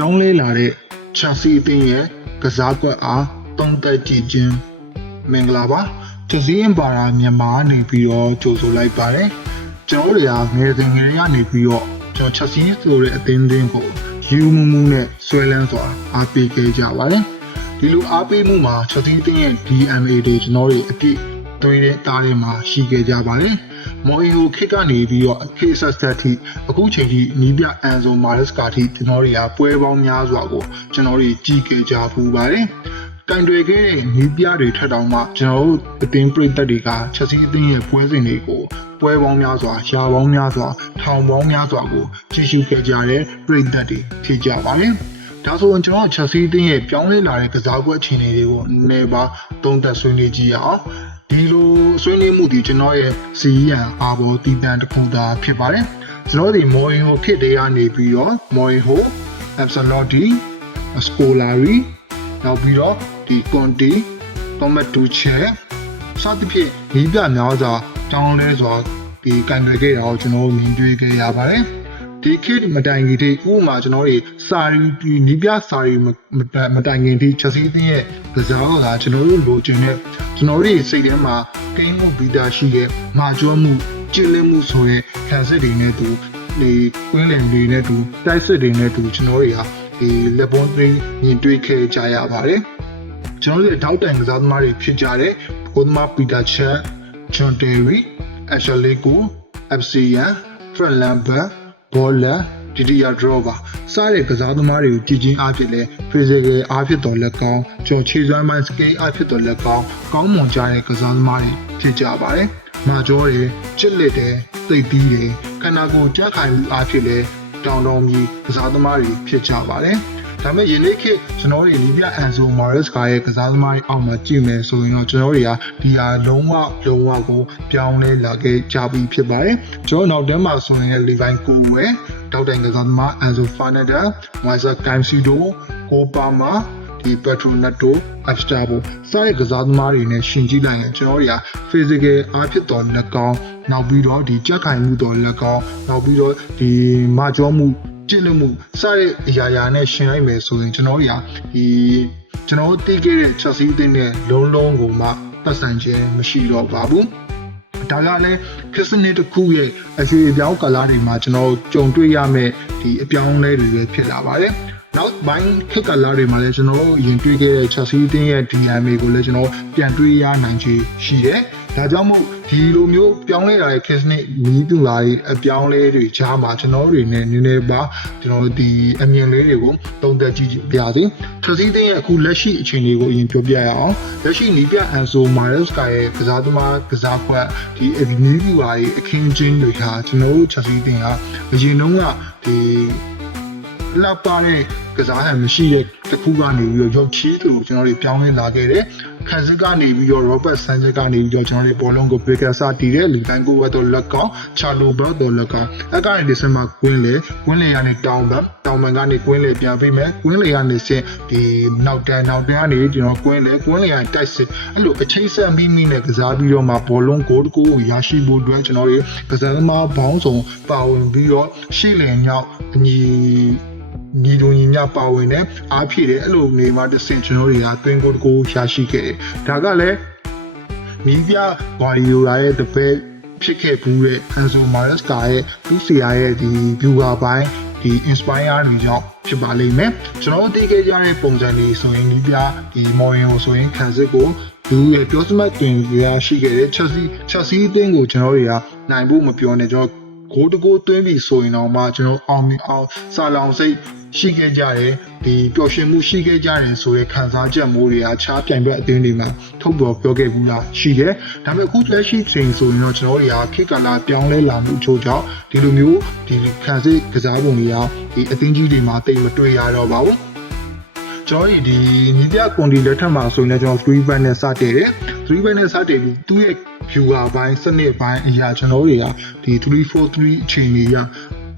ပြောင်းလဲလာတဲ့ Chelsea အသင်းရဲ့ကစားကွက်အားသုံးသက်ကြည့်ခြင်းမင်္ဂလာပါချစီရင်ပါတာမြန်မာနေပြီးတော့ကြိုဆိုလိုက်ပါတယ်ကျွန်တော်တို့ကငယ်စဉ်ငယ်ရနေပြီးတော့ကျွန်တော်ချက်စီဆိုတဲ့အသင်းသင်းကိုယူမှုမှုနဲ့ဆွဲလန်းစွာအားပေးခဲ့ကြပါတယ်ဒီလိုအားပေးမှုမှာချက်စီအသင်းရဲ့ DMA တွေကျွန်တော်တို့အပြည့်သွေးတဲ့တားတွေမှာရှိခဲ့ကြပါတယ် မော်အီယိုခစ်ကနေပြီးတော့ခေဆက်ဆက်ထိအခုချိန်ထိနီးပြအန်ဆိုမာရက်စ်ကာထိကျွန်တော်တွေကပွဲပေါင်းများစွာကိုကျွန်တော်တွေကြည့်ခဲ့ကြပူပါတယ်ကင်တွေခဲ့တဲ့နီးပြတွေထက်တောင်မှကျွန်တော်တို့အသင်းပြိသက်တွေကချက်စီအသင်းရဲ့ပွဲစဉ်တွေကိုပွဲပေါင်းများစွာရှားပေါင်းများစွာထောင်ပေါင်းများစွာကိုကြည့်ရှုခဲ့ကြတဲ့ပြိသက်တွေဖြစ်ကြပါတယ်ဒါဆိုရင်ကျွန်တော်ချက်စီအသင်းရဲ့ပြောင်းလဲလာတဲ့ကစားကွက်အခြေအနေတွေကိုနည်းနည်းပါသုံးသပ်ဆွေးနွေးကြည့်ရအောင် ဒီလိုဆွေးနွေးမှုဒီကျွန်တော်ရဲ့စီရန်အာဘောတီတန်တစ်ခုသာဖြစ်ပါတယ်ကျွန်တော်ဒီမော်ရင်ဟိုဖြစ်တဲ့ကနေပြီးတော့မော်ရင်ဟို Absoluti Scolari နောက်ပြီးတော့ဒီ Conte Tomaduce စသဖြင့်ဒီပြများစွာတောင်းလဲစွာဒီကန်တွေခဲ့တာကိုကျွန်တော်တို့မြင်တွေ့ခဲ့ရပါတယ် ဒီခေတ်မတိုင်ခင်ထိဥပမာကျွန်တော်တို့စာရီဒီနီးပြစာရီမတိုင်ခင်ထိချက်စီးသင်းရဲ့ကစားကကျွန်တော်တို့လိုချင်တဲ့ကျွန်တော်တို့စိတ်ထဲမှာကိန်းမှုပြီးသားရှိတဲ့မာကျောမှုကျင့်လည်မှုဆိုတဲ့ခံစစ်တွေနဲ့တူဒီကွင်းလင်တွေနဲ့တူတိုက်စစ်တွေနဲ့တူကျွန်တော်တို့ဟာဒီလက်ပွန်းသွင်းမြင်တွေ့ခဲ့ကြရပါတယ်ကျွန်တော်တို့ရဲ့ထောက်တိုင်ကစားသမားတွေဖြစ်ကြတဲ့ကိုသမားပီတာချက်ဂျွန်တယ်ရီအရှလီကိုအက်ဖစီယန်ဖရန်လမ်ဘတ် ဘောလာဒီဒီယာဒရောပါစားတဲ့ကစားသမားတွေကိုကြည်ချင်းအားဖြင့်လဲ physical အားဖြင့်တော်လက်ကောင်းကြော်ခြေစွမ်းပိုင်း skill အားဖြင့်တော်လက်ကောင်းကောင်းမွန်ကြတဲ့ကစားသမားတွေဖြစ်ကြပါတယ်မာကျောတွေချစ်လက်တယ်သိပ်ပြီးတယ်ခန္ဓာကိုယ်ကြက်ခိုင်မှုအားဖြင့်လဲတောင်တော်မြီကစားသမားတွေဖြစ်ကြပါတယ် ဒါပေမဲ့ယနေ့ခေတ်ကျွန်တော်တို့ဒီပြအန်ဆိုမာရက်စ်ကာရဲ့ကစားသမားတွေအောက်မှာကြည့်မယ်ဆိုရင်တော့ကျွန်တော်တွေကဒီဟာလုံးဝလုံးဝကိုပြောင်းလဲလာခဲ့ကြပြီဖြစ်ပါတယ်ကျွန်တော်နောက်တန်းမှာဆိုရင်လီဗိုင်ကိုဝဲတောက်တိုင်ကစားသမားအန်ဆိုဖာနက်ဒါမွိုင်ဆာကန်စီဒိုကိုပါမာဒီပက်ထရိုနက်တိုအက်စတာဘိုစတဲ့ကစားသမားတွေနဲ့ရှင်ကြည့်လိုက်ရင်ကျွန်တော်တွေက physical အားဖြစ်တော်လက်ကောင်းနောက်ပြီးတော့ဒီကြက်ခိုင်မှုတော်လက်ကောင်းနောက်ပြီးတော့ဒီမာကျောမှု ကျင့်လို့မှုစတဲ့အရာရာနဲ့ရှင်လိုက်မယ်ဆိုရင်ကျွန်တော်တို့ကဒီကျွန်တော်တို့တည်ခဲ့တဲ့ Chelsea အသင်းနဲ့လုံးလုံးကိုမှပတ်စံခြင်းမရှိတော့ပါဘူးဒါကလည်းခရစ်စနစ်တစ်ခုရဲ့အရွှေအပြောင်းကာလတွေမှာကျွန်တော်ကြုံတွေ့ရမယ့်ဒီအပြောင်းလဲတွေပဲဖြစ်လာပါတယ်နောက်ပိုင်းခက်ကလာတွေမှာလည်းကျွန်တော်တို့ရင်တွေ့ခဲ့တဲ့ Chelsea အသင်းရဲ့ DMA ကိုလည်းကျွန်တော်ပြန်တွေ့ရနိုင်ခြေရှိတယ်။ ဒါကြောင့်မို့ဒီလိုမျိုးပြောင်းလဲလာတဲ့ case နဲ့နီးတူလာတဲ့အပြောင်းလဲတွေကြားမှာကျွန်တော်တို့တွေနဲ့နည်းနည်းပါကျွန်တော်ဒီအမြင်လေးတွေကိုသုံးသပ်ကြည့်ပြစေ။ Chelsea အသင်းရဲ့အခုလက်ရှိအခြေအနေကိုအရင်ပြောပြရအောင်။လက်ရှိနီးပြ Anso Maresca ရဲ့ကစားသမားကစားကွက်ဒီနီးတူလာရဲ့အခင်းချင်းတွေဟာကျွန်တော်တို့ Chelsea အသင်းကအရင်တုန်းကဒီလောက်ပါတဲ့ကစားဟန်မရှိတဲ့ တစ်ခုကနေပြီးတော့ရုပ်ချီးသူကျွန်တော်တို့ပြောင်းလဲလာခဲ့တယ်ခန်းစစ်ကနေပြီးတော့ Robert Sanchez ကနေပြီးတော့ကျွန်တော်တို့ဘောလုံးကို Baker စတည်တဲ့လူတိုင်းကိုဝတ်တော့လက်ကောင် Charlo Brown တော့လက်ကောင်အကနေဒီစမှာကွင်းလေကွင်းလေကနေတောင်ပန်တောင်ပန်ကနေကွင်းလေပြန်ပြီးမယ်ကွင်းလေကနေဆင်းဒီနောက်တန်းနောက်တန်းကနေကျွန်တော်ကွင်းလေကွင်းလေကနေတိုက်စစ်အဲ့လိုအချိန်ဆက်မိမိနဲ့ကစားပြီးတော့မှဘောလုံးကိုတကူကိုရရှိဖို့အတွက်ကျွန်တော်တို့ကစားသမားဘောင်းဆောင်ပါဝင်ပြီးတော့ရှေ့လင်ညောက်အညီ ညီတို့ညီမျှပါဝင်တယ်အားဖြည့်တယ်အဲ့လိုနေမှတစ်ဆင့်ကျွန်တော်တွေကတွင်းကိုတကူရရှိခဲ့တယ်ဒါကလည်းမီးပြဂွာဒီယိုလာရဲ့တပည့်ဖြစ်ခဲ့ဘူးတဲ့ Enzo Maresca ရဲ့သူ့ဆရာရဲ့ဒီ viewer ပိုင်းဒီ inspire တွေကြောင့်ဖြစ်ပါလိမ့်မယ်ကျွန်တော်တို့သိခဲ့ကြတဲ့ပုံစံတွေဆိုရင်ဒီပြဒီ Mourinho ဆိုရင်ခံစစ်ကိုသူရဲ့ပြောစမှတ်တင်ရရှိခဲ့တဲ့ Chelsea Chelsea အသင်းကိုကျွန်တော်တွေကနိုင်ဖို့မပြောနဲ့ကျွန်တော်ဂိုးတကိုးသွင်းပြီးဆိုရင်တော့မှကျွန်တော်အောင်မြင်အောင်စာလောင်စိတ် ရှိခဲ့ကြတယ်ဒီပျော်ရွှင်မှုရှိခဲ့ကြတယ်ဆိုတဲ့ခံစားချက်မျိုးတွေအခြားပြိုင်ဘက်အသင်းတွေမှာထုတ်ပြောပြောခဲ့ဘူးလားရှိတယ်ဒါပေမဲ့အခုလက်ရှိချိန်ဆိုရင်တော့ကျွန်တော်တွေကခေတ်ကာလပြောင်းလဲလာမှုအချို့ကြောင့်ဒီလိုမျိုးဒီခံစစ်ကစားပုံတွေကဒီအသင်းကြီးတွေမှာတိတ်မတွေ့ရတော့ပါဘူးကျွန်တော်ဒီနီးပြကွန်ဒီလက်ထက်မှာဆိုရင်လည်းကျွန်တော်3 band နဲ့စတည်တယ်3 band နဲ့စတည်ပြီးသူ့ရဲ့ viewer ဘိုင်းစနစ်ဘိုင်းအရာကျွန်တော်တွေကဒီ343အချိန်ကြီးရ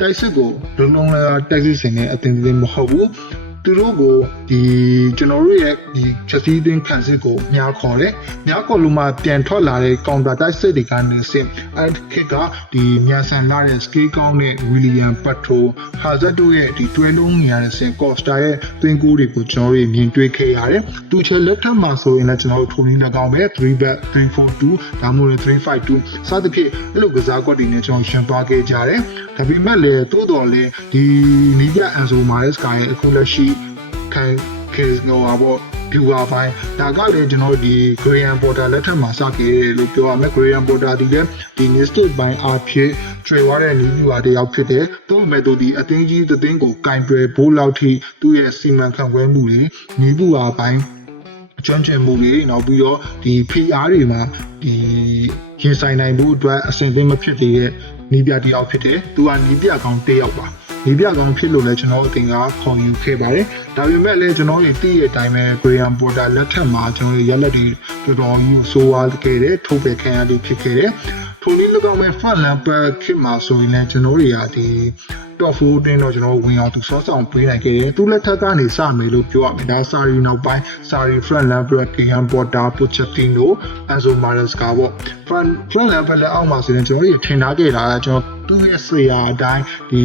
တိုက်စစ်ကိုလုံးလုံးလာတိုက်စစ်စင်တဲ့အသင်းတွေမဟုတ်ဘူး သူတို့ကိုဒီကျွန်တော်တို့ရဲ့ဒီချက်စီးသင်းခံစစ်ကိုညားခေါ်တယ်ညားခေါ်လို့မှပြန်ထွက်လာတဲ့ counter attack စစ်တွေကနေစင်အဲ့ခေတ်ကဒီမြန်ဆန်လာတဲ့ scale ကောင်းတဲ့ William Petro Hazard တို့ရဲ့ဒီတွဲလုံးနေရတဲ့စင် Costa ရဲ့သွင်းကူးတွေကိုကျွန်တော်တို့မြင်တွေ့ခဲ့ရတယ်သူချက်လက်ထက်မှာဆိုရင်လည်းကျွန်တော်တို့ထုံနေ၎င်းပဲ3 back 342ဒါမှမဟုတ်352စသဖြင့်အဲ့လိုကစားကွက်တွေနဲ့ကျွန်တော်ရှင်သွားခဲ့ကြတယ်ဒါပေမဲ့လည်းတိုးတော်လည်းဒီနီးပြအန်ဆိုမာရက်စကာရဲ့အခုလက်ရှိ ခံကေစနိုဟာပေါ့ viewer ဘိုင်းဒါကလည်းကျွန်တော်ဒီ Graham Potter လက်ထက်မှာစခဲ့တယ်လို့ပြောရမယ် Graham Potter ဒီလည်းဒီ Nested ဘိုင်းအဖြစ်ကျွေသွားတဲ့ new viewer တယောက်ဖြစ်တယ်။သူ့မဲ့သူဒီအသင်းကြီးသင်းကိုကင်တွယ်ဘိုးလောက်ထိသူ့ရဲ့စီမံခန့်ခွဲမှုတွေ new viewer ဘိုင်းအကျွမ်းကျင်မှုတွေနောက်ပြီးတော့ဒီ PR တွေမှာဒီရင်ဆိုင်နိုင်မှုအတွက်အဆင်သင့်မဖြစ်သေးတဲ့နီးပြတယောက်ဖြစ်တယ်။သူကနီးပြကောင်တစ်ယောက်ပါ။ ဒီပြကောင်ဖြစ်လို့လဲကျွန်တော်အတင်ကခေါ်ယူခဲ့ပါတယ်။ဒါပေမဲ့လည်းကျွန်တော်တို့သိတဲ့အတိုင်းပဲ Graham Potter လက်ထက်မှာကျွန်တော်ရက်လက်တွေတော်တော်ကြီးဆိုးဝါးခဲ့တယ်ထုတ်ပယ်ခံရပြီးဖြစ်ခဲ့တယ်။ထိုနည်း၎င်းပဲ Fat Lampard ခေတ်မှာဆိုရင်လည်းကျွန်တော်တွေကဒီ top 4တင်းတော့ကျွန်တော်ဝင်အောင်သူစောဆောင်ပေးနိုင်ခဲ့တယ်။သူလက်ထက်ကနေစမယ်လို့ပြောရမယ်။ဒါစာရီနောက်ပိုင်းစာရီ Fat Lampard, Graham Potter, Pochettino, Enzo Maresca ပေါ့ Fat Fat Lampard လက်အောက်မှာဆိုရင်ကျွန်တော်တို့ထင်ထားခဲ့တာကကျွန်တော် သူ့ရဲ့ဆရာအတိုင်းဒီ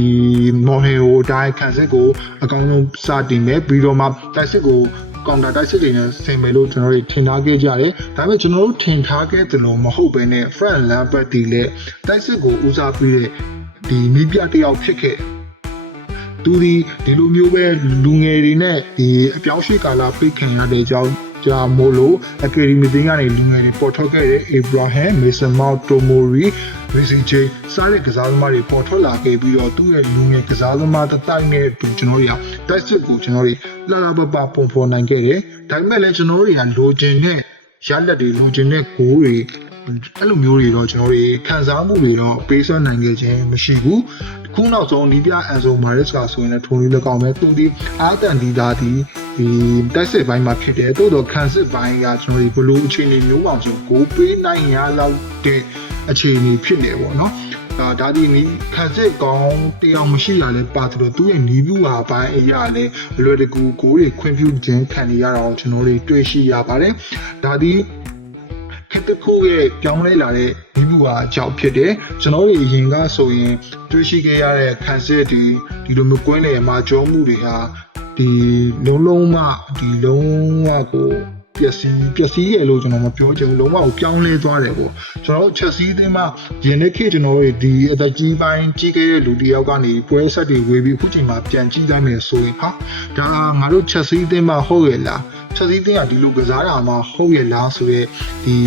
မော်ဟီယိုအတိုင်းခံစစ်ကိုအကောင်းဆုံးစတင်မယ်ပြီးတော့မှတိုက်စစ်ကိုကောင်တာတိုက်စစ်တွေနဲ့ဆင်မယ်လို့ကျွန်တော်တို့ထင်ထားခဲ့ကြတယ်။ဒါပေမဲ့ကျွန်တော်တို့ထင်ထားခဲ့သလိုမဟုတ်ဘဲနဲ့ Frank Lampard ဒီလေတိုက်စစ်ကိုဦးစားပေးတဲ့ဒီမိပြတစ်ယောက်ဖြစ်ခဲ့သူဒီဒီလိုမျိုးပဲလူငယ်တွေနဲ့ဒီအပြောင်းရွှေ့ကာလပိတ်ခံရတဲ့အကြောင်းကြာမို့လို့အကယ်ဒမီတင်းကနေလူငယ်တွေပေါ်ထွက်ခဲ့တဲ့ Abraham Mason Mount Tomori Rishi J စားတဲ့ကစားသမားတွေပေါ်ထွက်လာခဲ့ပြီးတော့သူ့ရဲ့လူငယ်ကစားသမားတစ်တိုင်းနဲ့တူကျွန်တော်တို့ကတက်စစ်ကိုကျွန်တော်တို့လာလာပပပုံဖော်နိုင်ခဲ့တယ်။ဒါပေမဲ့လည်းကျွန်တော်တို့တွေကလိုချင်တဲ့ရလက်တွေလိုချင်တဲ့ဂိုးတွေအဲ့လိုမျိုးတွေတော့ကျွန်တော်တို့ခံစားမှုတွေတော့ပေးစွမ်းနိုင်ခဲ့ခြင်းမရှိဘူး ခုနောက်ဆုံးဒီပြအန်ဆိုမာရစ်ကဆိုရင်လည်းထုံလေးလည်းကောင်းပဲသူဒီအာတန်ဒီတာဒီဒီတိုက်စစ်ပိုင်းမှာဖြစ်တယ်တိုးတော့ခံစစ်ပိုင်းကကျွန်တော်တို့ဘလို့အခြေအနေမျိုးပေါင်းဆိုကိုပေးနိုင်ရလောက်တဲ့အခြေအနေဖြစ်နေပေါ့နော်အာဒါဒီနီခက်စစ်ကောင်းတယောက်မရှိရလဲပါသလိုသူ့ရဲ့နီးဘူးဟာပိုင်းအရာလဲအလွယ်တကူကိုယ်တွေခွင့်ပြုခြင်းခံနေရတော့ကျွန်တော်တို့တွေ့ရှိရပါတယ်ဒါဒီခက်တစ်ခုရဲ့ကြောင်းလဲလာတဲ့ ဒီဘူးဟာအကြောက်ဖြစ်တယ်ကျွန်တော်တို့အရင်ကဆိုရင်တွေ့ရှိခဲ့ရတဲ့ခန်းစစ်ဒီဒီလိုမျိုးကွင်းလေမှာကြောမှုတွေဟာဒီလုံးလုံးမဒီလုံးဝကို ပျက်စီးပျက်စီးရလို့ကျွန်တော်မပြောချင်ဘူးလုံးဝကိုပြောင်းလဲသွားတယ်ပေါ့ကျွန်တော်တို့ချက်စီးအသင်းမှာယင်းနေ့ခေတ်ကျွန်တော်တို့ဒီအသက်ကြီးပိုင်းကြီးခဲ့တဲ့လူတစ်ယောက်ကနေပွဲဆက်တွေဝေပြီးအခုချိန်မှာပြန်ကြည့်လိုက်မယ်ဆိုရင်ဟာဒါငါတို့ချက်စီးအသင်းမှာဟုတ်ရဲ့လားချက်စီးတင်ကဒီလိုကစားတာမှဟုတ်ရဲ့လားဆိုရဲဒီ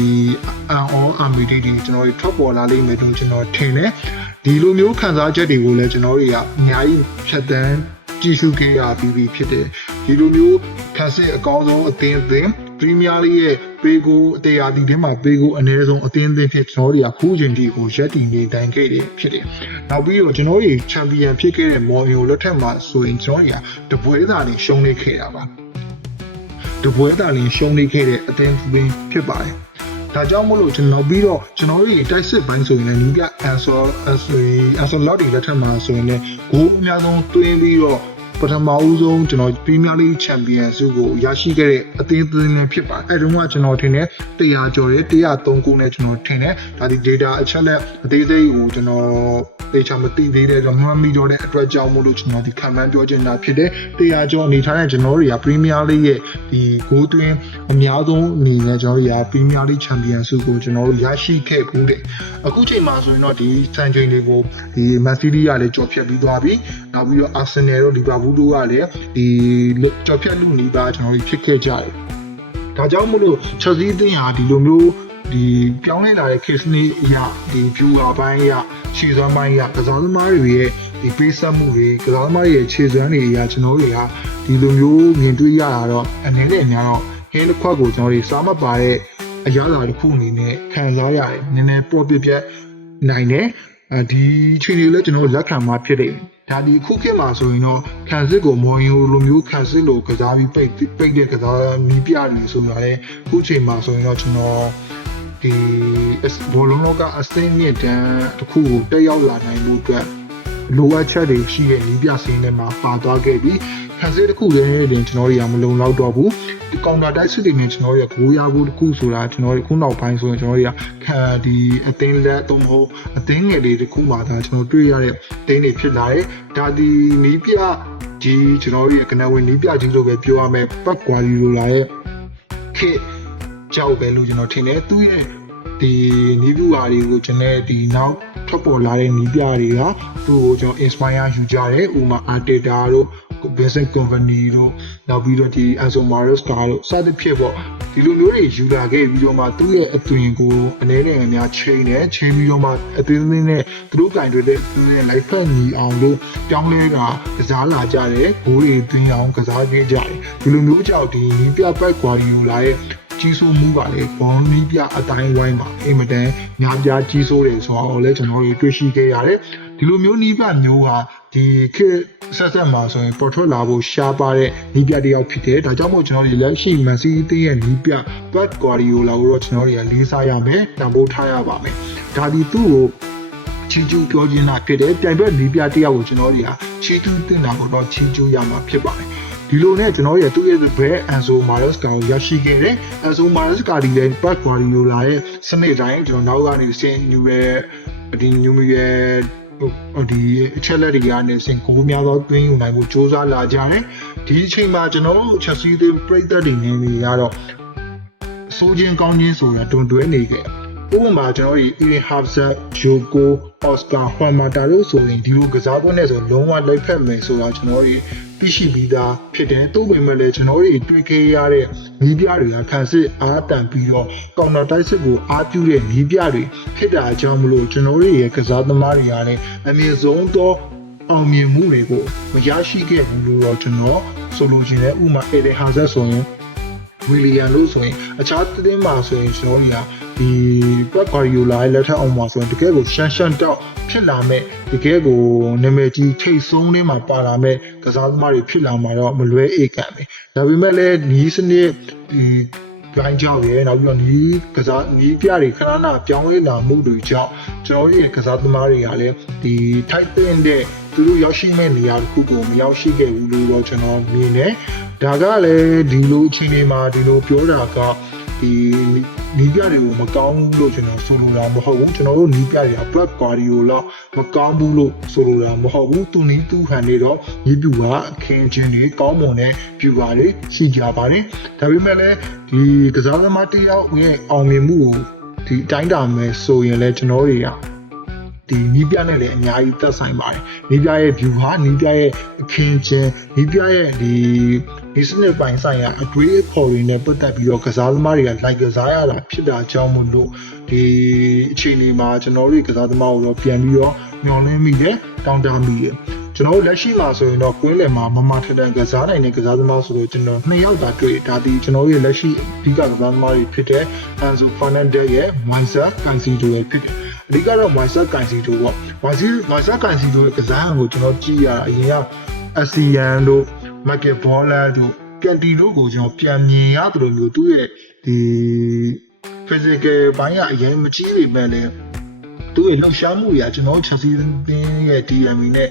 အန်အောအမီဒီဒီကျွန်တော်တို့ထွက်ပေါ်လာလိမ့်မယ်လို့ကျွန်တော်ထင်တယ်ဒီလိုမျိုးခံစားချက်တွေကိုလည်းကျွန်တော်တို့ကအများကြီးဖြတ်တန်း ကြည့်ရှုခဲ့ရပြီးပြီဖြစ်တယ်ဒီလိုမျိုးခန်းစစ်အကောင်းဆုံးအသင်းအသင်းပရီးမီးယားလိရဲ့ပေကိုအတရားဒီထဲမှာပေကိုအနည်းဆုံးအသင်းအသင်းဖြစ်ကျွန်တော်တို့ကခုချိန်ဒီကိုရက်တည်နေတိုင်းခဲ့တယ်ဖြစ်တယ်နောက်ပြီးတော့ကျွန်တော်တို့ချန်ပီယံဖြစ်ခဲ့တဲ့မော်အီယိုလက်ထက်မှာဆိုရင်ကျွန်တော်တို့ကတပွဲသားနေရှုံးနေခဲ့တာပါတပွဲသားလင်းရှုံးနေခဲ့တဲ့အသင်းပင်းဖြစ်ပါတယ်။ ဒါကြောင့်မို့လို့ကျွန်တော်ပြီးတော့ကျွန်တော်တို့တိုက်စစ်ပိုင်းဆိုရင်လည်းနီးကအန်ဆောအဆွေအန်ဆောလော့ဒီလက်ထက်မှာဆိုရင်လည်းဂိုးအများဆုံးတွင်းပြီးတော့ ပထမဦးဆုံးကျွန်တော်ပရီးမီးယားလိချန်ပီယံဆုကိုရရှိခဲ့တဲ့အသင်းအသင်းလည်းဖြစ်ပါတယ်။အဲတုန်းကကျွန်တော်ထင်တယ်100ကျော်တယ်103ခုနဲ့ကျွန်တော်ထင်တယ်ဒါဒီ data အချက်လက်အသေးစိတ်ကိုကျွန်တော်သေချာမသိသေးတဲ့တော့မှတ်မိတော့တဲ့အတွက်ကြောင့်မို့လို့ကျွန်တော်ဒီခံမှန်းပြောချင်တာဖြစ်တယ်100ကျော်အနေထားတဲ့ကျွန်တော်တွေကပရီးမီးယားလိရဲ့ဒီဂိုးသွင်းအများဆုံးအနေနဲ့ကျွန်တော်တွေကပရီးမီးယားလိချန်ပီယံဆုကိုကျွန်တော်တို့ရရှိခဲ့ဘူးတယ်အခုချိန်မှာဆိုရင်တော့ဒီစံချိန်တွေကိုဒီမန်စီးတီးကလည်းကြော်ဖြတ်ပြီးသွားပြီနောက်ပြီးတော့အာဆင်နယ်တို့လီဗာပူးတို့ကလည်းဒီကြော်ဖြတ်လူနီးပါးကျွန်တော်တို့ဖြစ်ခဲ့ကြတယ်ဒါကြောင့်မို့လို့ချက်စည်းအသင်းဟာဒီလိုမျိုးဒီပြောင်းလဲလာတဲ့ case လေးအရာဒီ viewer ဘိုင်းအရာခြေစွမ်းပိုင်းအရာကစားသမားတွေရဲ့ဒီပေးဆက်မှုတွေကစားသမားတွေရဲ့ခြေစွမ်းတွေအရာကျွန်တော်တို့တွေကဒီလိုမျိုးမြင်တွေ့ရတာတော့အနေနဲ့အများတော့ဟင်းတစ်ခွက်ကိုကျွန်တော်တို့စားမပါတဲ့အရာသာတစ်ခုအနေနဲ့ခံစားရတယ်နည်းနည်းပေါ့ပြပြနိုင်တယ်အဲဒီခြေတွေလည်းကျွန်တော်လက်ခံမှာဖြစ်တယ် ဒါဒီခုခေတ်မှာဆိုရင်တော့ခံစစ်ကိုမော်ရင်လိုမျိုးခံစစ်လိုကစားပြီးပိတ်ပိတ်တဲ့ကစားမီးပြနေဆိုတာလေခုချိန်မှာဆိုရင်တော့ကျွန်တော်ဒီဘောလုံးလောကအစိမ့်မြင့်တန်းတစ်ခုကိုတက်ရောက်လာနိုင်မှုအတွက်လိုအပ်ချက်တွေရှိတဲ့နီးပြစင်းထဲမှာပါသွားခဲ့ပြီး ခန်းစစ်တစ်ခုလည်းတင်ကျွန်တော်တို့ရမလုံလောက်တော့ဘူးဒီကောင်တာတိုက်စစ်တွေနဲ့ကျွန်တော်တို့ရဂိုးရဘူးတစ်ခုဆိုတာကျွန်တော်တို့ခုနောက်ပိုင်းဆိုရင်ကျွန်တော်တို့ရခံဒီအသင်းလက်တော့မဟုတ်အသင်းငယ်လေးတစ်ခုမှသာကျွန်တော်တွေ့ရတဲ့တင်းတွေဖြစ်လာတယ်ဒါဒီနီးပြဒီကျွန်တော်တို့ရကနဝင်နီးပြကြီးလို့ပဲပြောရမယ်ပတ်ကွာလီလိုလာရဲ့ခေကြောက်ပဲလို့ကျွန်တော်ထင်တယ်သူရဲ့ဒီနီးပြူဟာတွေကိုကျွန်တော်ဒီနောက်ထွက်ပေါ်လာတဲ့နီးပြတွေကသူ့ကိုကျွန်တော် inspire ယူကြတယ်ဥပမာ Arteta တို့ business company တို့နောက်ပြီးတော့ဒီ Enzo Maresca တို့စသဖြင့်ပေါ့ဒီလိုမျိုးတွေယူလာခဲ့ပြီးတော့မှသူ့ရဲ့အသွင်ကိုအနေနဲ့အများချိန်တယ်ချိန်ပြီးတော့မှအသွင်သင်းနဲ့သူတို့ကင်တွေတဲ့သူရဲ့ life ဖက်ညီအောင်လို့ပြောင်းလဲတာကစားလာကြတယ်ဂိုးတွေသွင်းအောင်ကစားခဲ့ကြတယ်ဒီလိုမျိုးကြောင့်ဒီနီးပြပတ်ကွာယူလာရဲ့ကြီးစိုးမှုကလည်းဘောင်းနီးပြအတိုင်းဝိုင်းမှာအင်မတန်ညာပြကြီးစိုးတယ်ဆိုတော့လည်းကျွန်တော်တို့တွေ့ရှိခဲ့ရတယ် ဒီလိုမျိုးနီးပြမျိုးကဒီခေတ်ဆက်ဆက်မှာဆိုရင်ပေါ်ထွက်လာဖို့ရှားပါတဲ့နီးပြတစ်ယောက်ဖြစ်တယ်ဒါကြောင့်မို့ကျွန်တော်တို့လက်ရှိမန်စီးတီးရဲ့နီးပြဘတ်ကွာဒီယိုလာကိုတော့ကျွန်တော်တို့ကလေးစားရမယ်တန်ဖိုးထားရပါမယ်ဒါဒီသူ့ကိုချီကျူးပြောခြင်းတာဖြစ်တယ်ပြိုင်ဘက်နီးပြတစ်ယောက်ကိုကျွန်တော်တို့ကချီကျူးတင်တာကိုတော့ချီကျူးရမှာဖြစ်ပါတယ်ဒီလိုနဲ့ကျွန်တော်ရဲ့သူ့ရဲ့ဘဲအန်ဆိုမာရက်စကာကိုရရှိခဲ့တယ်အန်ဆိုမာရက်စကာဒီလည်းဘတ်ကွာဒီယိုလာရဲ့စနစ်တိုင်းကျွန်တော်နောက်ကနေစင်ညူရဲ့ဒီညူရဲ့ဟို ဒီအချက်လက်တွေကနေစင်ကိုများသောတွင်းယူနိုင်ဖို့စ조사လာကြတယ်ဒီအချိန်မှာကျွန်တော်တို့ချက်စီးသေးပြိသက်တွေနေနေရတော့စိုးချင်းကောင်းချင်းဆိုတာတွန်တွဲနေခဲ့ဥပမာကျွန်တော်ဒီ Ian Hafzat, Joko, Oscar, Juan Mata တို့ဆိုရင်ဒီလိုကစားပွဲနဲ့ဆိုလုံးဝလိုက်ဖက်မယ်ဆိုတာကျွန်တော်တို့ သိရှိပြီးသားဖြစ်တယ်တိုးပေမဲ့လည်းကျွန်တော်တို့တွေ့ခဲ့ရတဲ့နီးပြတွေကခံစစ်အားတန်ပြီးတော့ကောင်တာတိုက်စစ်ကိုအားပြုတဲ့နီးပြတွေဖြစ်တာအကြောင်းမလို့ကျွန်တော်တို့ရဲ့ကစားသမားတွေကလည်းအမြင့်ဆုံးသောအောင်မြင်မှုတွေကိုမရရှိခဲ့ဘူးလို့တော့ကျွန်တော်ဆိုလိုချင်တယ်ဥပမာအေဒင်ဟာဇက်ဆိုရင်ဝီလီယံလို့ဆိုရင်အခြားသတင်းမှာဆိုရင်ကျွန်တော်တို့ကဒီပက်ကာရီယိုလာရဲ့လက်ထက်အောင်မှာဆိုရင်တကယ်ကိုရှန်ရှန်တောက် ဖြစ်လာမဲ့တကယ်ကိုနာမည်ကြီးထိတ်ဆုံးလေးမှာပါလာမဲ့ကစားသမားတွေဖြစ်လာမှာတော့မလွဲအေကံပဲဒါပေမဲ့လည်းနီးစနစ်ဒီဂိုင်းကြောက်ရဲနောက်ပြီးတော့နီးကစားနီးပြတွေခဏခဏပြောင်းလဲလာမှုတွေကြောင့်ကျွန်တော်ရဲ့ကစားသမားတွေကလည်းဒီထိုက်တဲ့တဲ့သူတို့ရောက်ရှိမဲ့နေရာတစ်ခုကိုမရောက်ရှိခဲ့ဘူးလို့တော့ကျွန်တော်မြင်တယ်ဒါကလည်းဒီလိုအချိန်လေးမှာဒီလိုပြောတာကဒီ နီးပြတွေကိုမကောင်းလို့ကျွန်တော်ဆိုလိုတာမဟုတ်ဘူးကျွန်တော်တို့နီးပြတွေက Pep Guardiola မကောင်းဘူးလို့ဆိုလိုတာမဟုတ်ဘူးသူနီးသူဟန်နေတော့ညီပြူကအခင်းချင်းတွေကောင်းမွန်တဲ့ပြူပါတွေရှိကြပါတယ်ဒါပေမဲ့လည်းဒီကစားသမားတစ်ယောက်ရဲ့အောင်မြင်မှုကိုဒီအတိုင်းတာမယ်ဆိုရင်လည်းကျွန်တော်တွေကဒီနီးပြနဲ့လည်းအများကြီးသက်ဆိုင်ပါတယ်နီးပြရဲ့ view ဟာနီးပြရဲ့အခင်းချင်းနီးပြရဲ့ဒီ ဒီစနစ်ပိုင်းဆိုင်ရာအတွေးအခေါ်တွေနဲ့ပတ်သက်ပြီးတော့ကစားသမားတွေကလိုက်ကစားရတာဖြစ်တာကြောင့်မို့လို့ဒီအခြေအနေမှာကျွန်တော်တို့ကစားသမားကိုတော့ပြန်ပြီးတော့ညှော်လင်းမိတယ်တောင်းတမိတယ်ကျွန်တော်တို့လက်ရှိမှာဆိုရင်တော့ကွင်းလယ်မှာမမထထန်ကစားနိုင်တဲ့ကစားသမားဆိုတော့ကျွန်တော်နှစ်ယောက်သာတွေ့ဒါဒီကျွန်တော်တို့ရဲ့လက်ရှိအဓိကကစားသမားတွေဖြစ်တဲ့ Anzo Fernandez ရဲ့ Moisa Cancelo ရဲ့ဖြစ်တယ်အဓိကတော့ Moisa Cancelo ပေါ့ Moisa Moisa Cancelo ရဲ့ကစားဟန်ကိုကျွန်တော်ကြည့်ရအရင်က ASEAN တို့ Michael Baller တို့ကန်တီတို့ကိုကျွန်တော်ပြန်မြင်ရတယ်လို့မျိုးသူ့ရဲ့ဒီ physical ဘိုင်းကအရင်မကြီးပေမဲ့လည်း သူ့ရဲ့လှုပ်ရှားမှုတွေကကျွန်တော် Chelsea တင်းရဲ့ DME နဲ့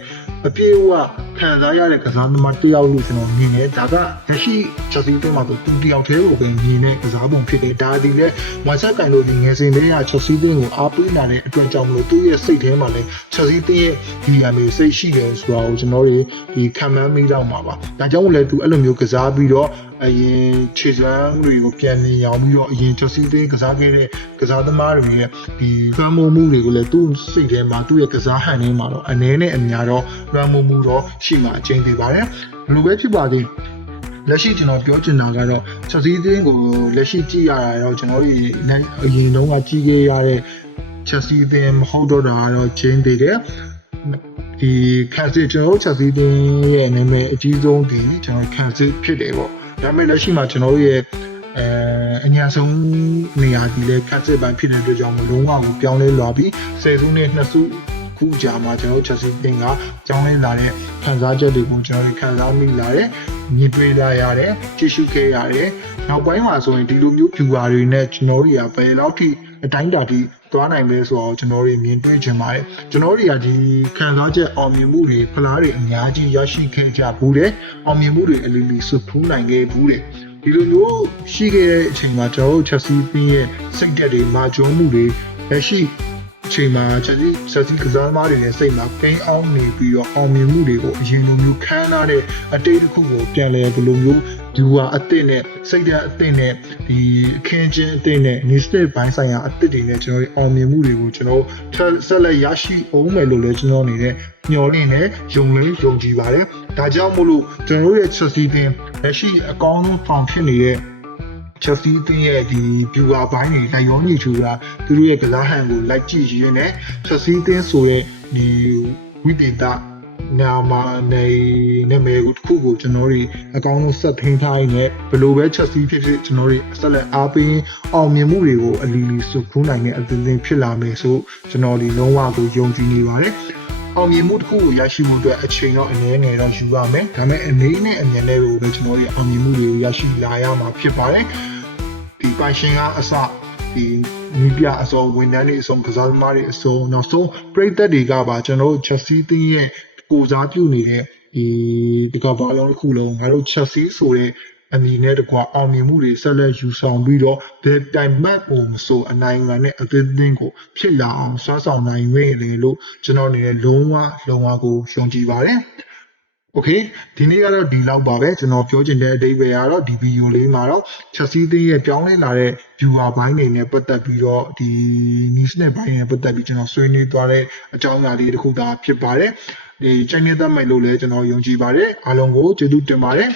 အပြည့်အဝခံစားရတဲ့ကစားသမားတစ်ယောက်လို့ကျွန်တော်မြင်တယ်ဒါကလက်ရှိ Chelsea တင်းမှာဆိုသူတစ်ယောက်တည်းကိုပဲမြင်တဲ့ကစားပုံဖြစ်တယ်ဒါဒီလည်းဝါဆက်ကန်လို့ဒီငယ်စဉ်တည်းက Chelsea တင်းကိုအားပေးလာတဲ့အတွက်ကြောင့်မလို့သူ့ရဲ့စိတ်ထဲမှာလည်း Chelsea တင်းရဲ့ DME စိတ်ရှိတယ်ဆိုတာကိုကျွန်တော်တွေဒီခံမှန်းမိတော့မှာပါဒါကြောင့်လည်းသူအဲ့လိုမျိုးကစားပြီးတော့ အရင်ခြေစွမ်းတွေကိုပြန်မြင်အောင်ပြီးတော့အရင် Chelsea တင်းကစားခဲ့တဲ့ကစားသမားတွေရဲ့ဒီလွှမ်းမိုးမှုတွေကိုလည်းသူ့စိတ်ထဲမှာသူ့ရဲ့ကစားဟန်ထဲမှာတော့အနည်းနဲ့အများတော့လွှမ်းမိုးမှုတော့ရှိမှအကျဉ်းသေးပါတယ်ဘယ်လိုပဲဖြစ်ပါသေးလက်ရှိကျွန်တော်ပြောချင်တာကတော့ Chelsea တင်းကိုလက်ရှိကြည့်ရတာတော့ကျွန်တော်ဒီအရင်တုန်းကကြည့်ခဲ့ရတဲ့ Chelsea တင်းမဟုတ်တော့တာကတော့ကျင်းသေးတယ်ဒီခံစစ်ကျွန်တော်တို့ Chelsea တင်းရဲ့နာမည်အကြီးဆုံးဒီကျွန်တော်ခံစစ်ဖြစ်တယ်ပေါ့ ဒါပေမဲ့လက်ရှိမှာကျွန်တော်တို့ရဲ့အဲအညာဆုံးနေရာဒီလဲခတ်စစ်ပိုင်းဖြစ်တဲ့အတွက်ကြောင့်မလုံးဝကိုပြောင်းလဲလာပြီးဆယ်စုနှစ်နှစ်စုခုကြာမှာကျွန်တော် Chelsea တင်ကကြောင်းလဲလာတဲ့ခံစားချက်တွေကိုကျွန်တော်ခံစားမိလာတယ်မြင်တွေ့လာရတယ်ကြည့်ရှုခဲ့ရတယ်နောက်ပိုင်းမှာဆိုရင်ဒီလိုမျိုး viewer တွေနဲ့ကျွန်တော်တွေကဘယ်လောက်ထိအတိုင်းတာထိ သွားနိုင်မယ်ဆိုတော့ကျွန်တော်တို့မြင်တွေ့ချင်ပါတယ်ကျွန်တော်တို့တွေကဒီခံစားချက်အောင်မြင်မှုတွေဖလားတွေအများကြီးရရှိခဲ့ကြဘူးတယ်အောင်မြင်မှုတွေအလီလီဆွဖူးနိုင်ခဲ့ဘူးတယ်ဒီလိုမျိုးရှိခဲ့တဲ့အချိန်မှာကျွန်တော်တို့ချက်စီးပင်းရဲ့စိတ်ဓာတ်တွေမာကျုံမှုတွေလက်ရှိ အချိန်မှာချက်စီးချက်စီးကစားသမားတွေရဲ့စိတ်မှာကိန်းအောင်နေပြီးတော့အောင်မြင်မှုတွေကိုအရင်လိုမျိုးခံရတဲ့အတိတ်တစ်ခုကိုပြန်လဲဘယ်လိုမျိုး viewer အသစ်နဲ့စိတ်ဓာတ်အသစ်နဲ့ဒီအခင်းချင်းအသစ်နဲ့ news ဘိုင်းဆိုင်ရာအသစ်တွေနဲ့ကျွန်တော်တို့အောင်မြင်မှုတွေကိုကျွန်တော်ဆက်လက်ရရှိအောင်မယ်လို့လည်းကျွန်တော်အနေနဲ့ညှော်လင့်နဲ့ယုံလင်းယုံကြည်ပါတယ်ဒါကြောင့်မို့လို့ကျွန်တော်တို့ရဲ့ Chelsea တင်လက်ရှိအကောင်းဆုံးဖောင်ဖြစ်နေတဲ့ Chelsea တင်ရဲ့ဒီ viewer ဘိုင်းတွေလိုက်ရောနေချူတာသူတို့ရဲ့ကစားဟန်ကိုလိုက်ကြည့်ရင်းနဲ့ Chelsea တင်ဆိုတဲ့ဒီဝိသေသနာမနေနာမည်ကိုတစ်ခုကိုကျွန်တော်တို့အကောင်းဆုံးဆက်ထိန်းထားရင်းနဲ့ဘယ်လိုပဲ Chelsea ဖြစ်ဖြစ်ကျွန်တော်တို့အဆက်လက်အားပေးအောင်မြင်မှုတွေကိုအလီလီစုဖူးနိုင်တဲ့အသင်းသင်းဖြစ်လာမယ်ဆိုကျွန်တော်ဒီလုံးဝကိုယုံကြည်နေပါတယ် အောင်မြင်မှုတစ်ခုကိုရရှိဖို့အတွက်အချိန်တော့အနည်းငယ်တော့ယူရမယ်ဒါပေမဲ့အနေနဲ့အမြင်နဲ့ကိုပဲကျွန်တော်တို့အောင်မြင်မှုတွေကိုရရှိလာရမှာဖြစ်ပါတယ်ဒီပိုင်ရှင်ကအစဒီမီဒီယာအစုံဝန်ထမ်းတွေအစုံကစားသမားတွေအစုံနောက်ဆုံးပရိသတ်တွေကပါကျွန်တော်တို့ Chelsea တင်းရဲ့ကိုစားပြုနေတဲ့ဒီဒီကဘာလုံးတစ်ခုလုံးငါတို့ Chelsea ဆိုတဲ့ အမည်နဲ့တကွာအောင်မြင်မှုတွေဆက်လက်ယူဆောင်ပြီးတော့ဒီတိုင်မတ်ကိုမဆိုအနိုင်ခံတဲ့အသင်းသင်းကိုဖြစ်လာအောင်ဆွမ်းဆောင်နိုင်ရလေလို့ကျွန်တော်အနေနဲ့လုံးဝလုံးဝကိုယုံကြည်ပါတယ်โอเคဒီနေ့ကတော့ဒီလောက်ပါပဲကျွန်တော်ပြောချင်တဲ့အဓိပ္ပာယ်ကတော့ဒီဗီဒီယိုလေးမှာတော့ Chelsea သင်းရဲ့ပြောင်းလဲလာတဲ့ viewer ဘိုင်းတွေနဲ့ပတ်သက်ပြီးတော့ဒီ news နဲ့ဘိုင်းနဲ့ပတ်သက်ပြီးကျွန်တော်ဆွေးနွေးသွားတဲ့အကြောင်းအရာလေးတစ်ခုသာဖြစ်ပါတယ်ဒီ channel သက်မဲ့လို့လည်းကျွန်တော်ယုံကြည်ပါတယ်အားလုံးကိုကျေးဇူးတင်ပါတယ်